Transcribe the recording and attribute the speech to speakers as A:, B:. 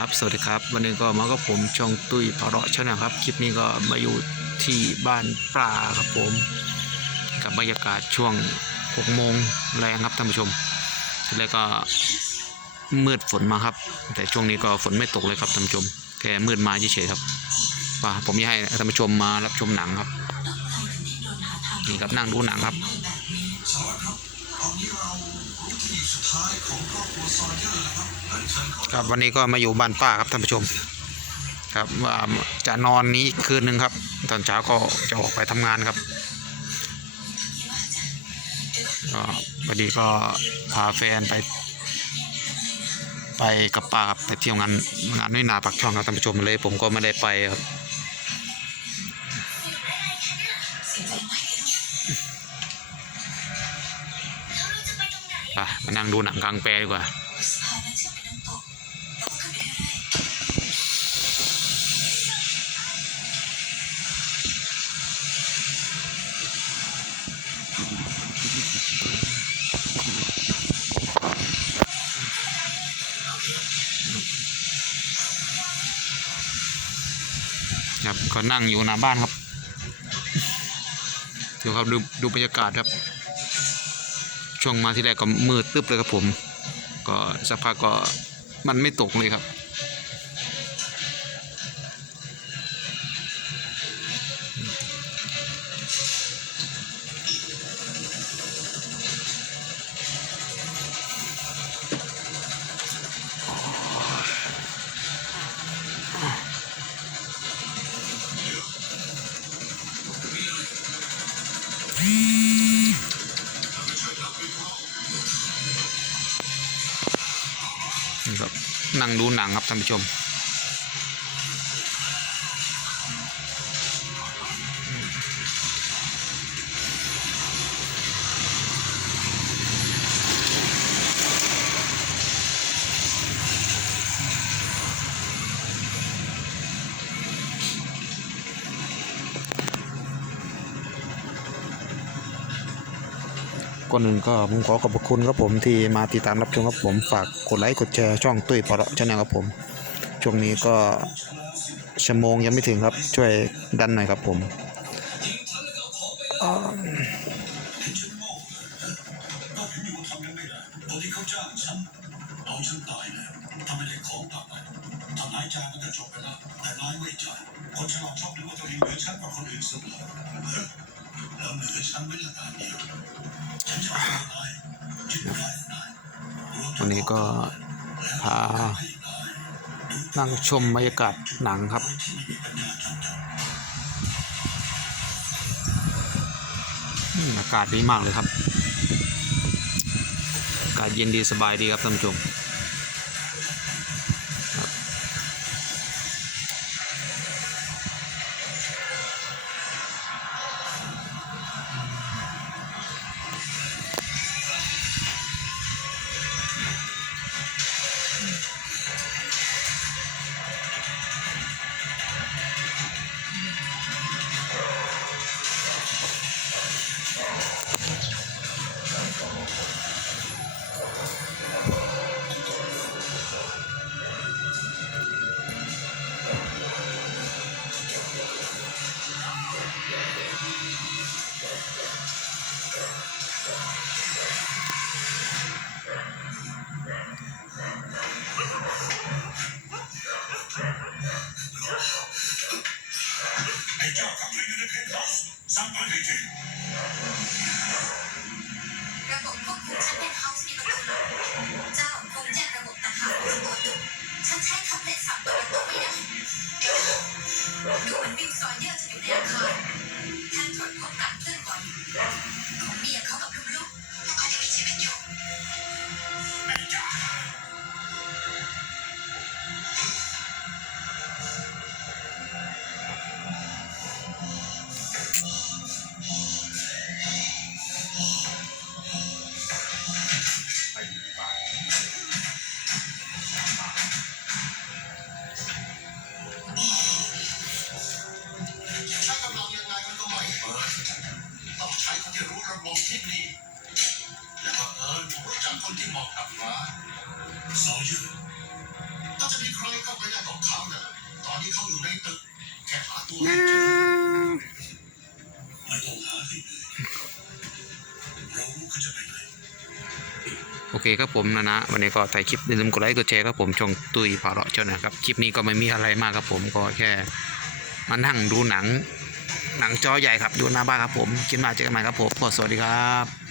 A: ครับ สวัสดีครับ วันนี้ก็มากับผมช่องตุยพาระชาแนลครับ คลิปนี้ก็มาอยู่ที่บ้านปลาครับผม กับบรรยากาศช่วง6โมงแรงครับท่านผู้ชม แล้วก็มืดฝนมาครับ แต่ช่วงนี้ก็ฝนไม่ตกเลยครับท่านผู้ชม แค่มืดมาเฉยๆครับป่าผมอยากให้ท่านผู้ชมมารับชมหนังครับ
B: น
A: ี่ครับนั่งดูหนังครับ
C: ครับวั
A: นนี้ก็มาอยู่บ้านป้าครับท่านผู้ชม ครับว่าจะนอนนี้คืนหนึ่งครับ ตอนเช้าก็จะออกไปทำงานครับก็พอดีก็พาแฟนไป ไปกับป้าครับไปเที่ยวงานงานน้อยนาปักช่องครับท่านผู้ชมเลยผมก็ไม่ได้ไปครับ ไปมานั่งดูหนังกลางแปลดีกว่าครับก็นั่งอยู่หน้าบ้านครับ ดูครับดูดูบรรยากาศครับ ช่วงมาที่แรกก็มืดตึ๊บเลยครับผม ก็สักพักก็มันไม่ตกเลยครับ นี่ครับนั่งดูหนังครับท่านผู้ชม ก่อนอื่นก็ผมขอขอบคุณครับผมที่มาติดตามรับชมครับผมฝากกดไลค์กดแชร์ช่องตุ้ยปอระชาแนลครับผมช่วงนี้ก็ชั่วโมงยังไม่ถึงครับช่วยดันหน่อยครับผม
C: ตอนที่เขาจ้างฉันเอาฉันตายแล้ว ทำไมได้ของกลับมาถ้านายจายมันก็จบไปแล้วแต่นายไม่จ่ายคนฉลาดชอบนึกว่าตัวเองเหนือชั้นกว่าคนอื่นเสมอแล้วเหนือชั้นไม่ละงาเดียวฉันจะเอานายยึดนายนายวันนี้ก็พานั่งชมบรรยากาศห
A: นังครับอืมอากาศดีมากเลยครับ อากาศเย็นดีสบายดีครับท่านผู้ชม
C: เจ้ากำลังยู่ในเทนทอสสัมผัสได้
B: ระบบควบคุมชั้เป็นเฮาส์มีประตูเจ้าคงแยกระบบตะขาบตัวอยู่ฉันใช้ทับเล็ตสับตัวประตูไม่ได้ดูเหมืนบิลซอยเยอจะอยู่ในอาคารท่านตรวจพบกับเคลื่อนไหวของเมียเขากับลูกๆพวเขายัมีชีวิตอยู่
D: อกกับมา
C: สอยืน
D: ถ้าจะมีใครเข้าไปได้ของเขาน่ะตอนนี้เขาอยู่ในตึกแค่หาตัวไม่เจอ
C: ไม่ต้องหาให้รู้ก็จะไปไหน
A: โอเคครับผมนะนะ วันนี้ก็ถ่ายคลิปอย่าลืมกดไลค์กดแชร์ครับผมช่องตุยผาเลาะเจ้านะครับ คลิปนี้ก็ไม่มีอะไรมากครับผมก็แค่มานั่งดูหนัง หนังจอใหญ่ครับอยู่หน้าบ้านครับผมคลิปหน้าเจอกันใหม่ครับผมขอสวัสดีครับ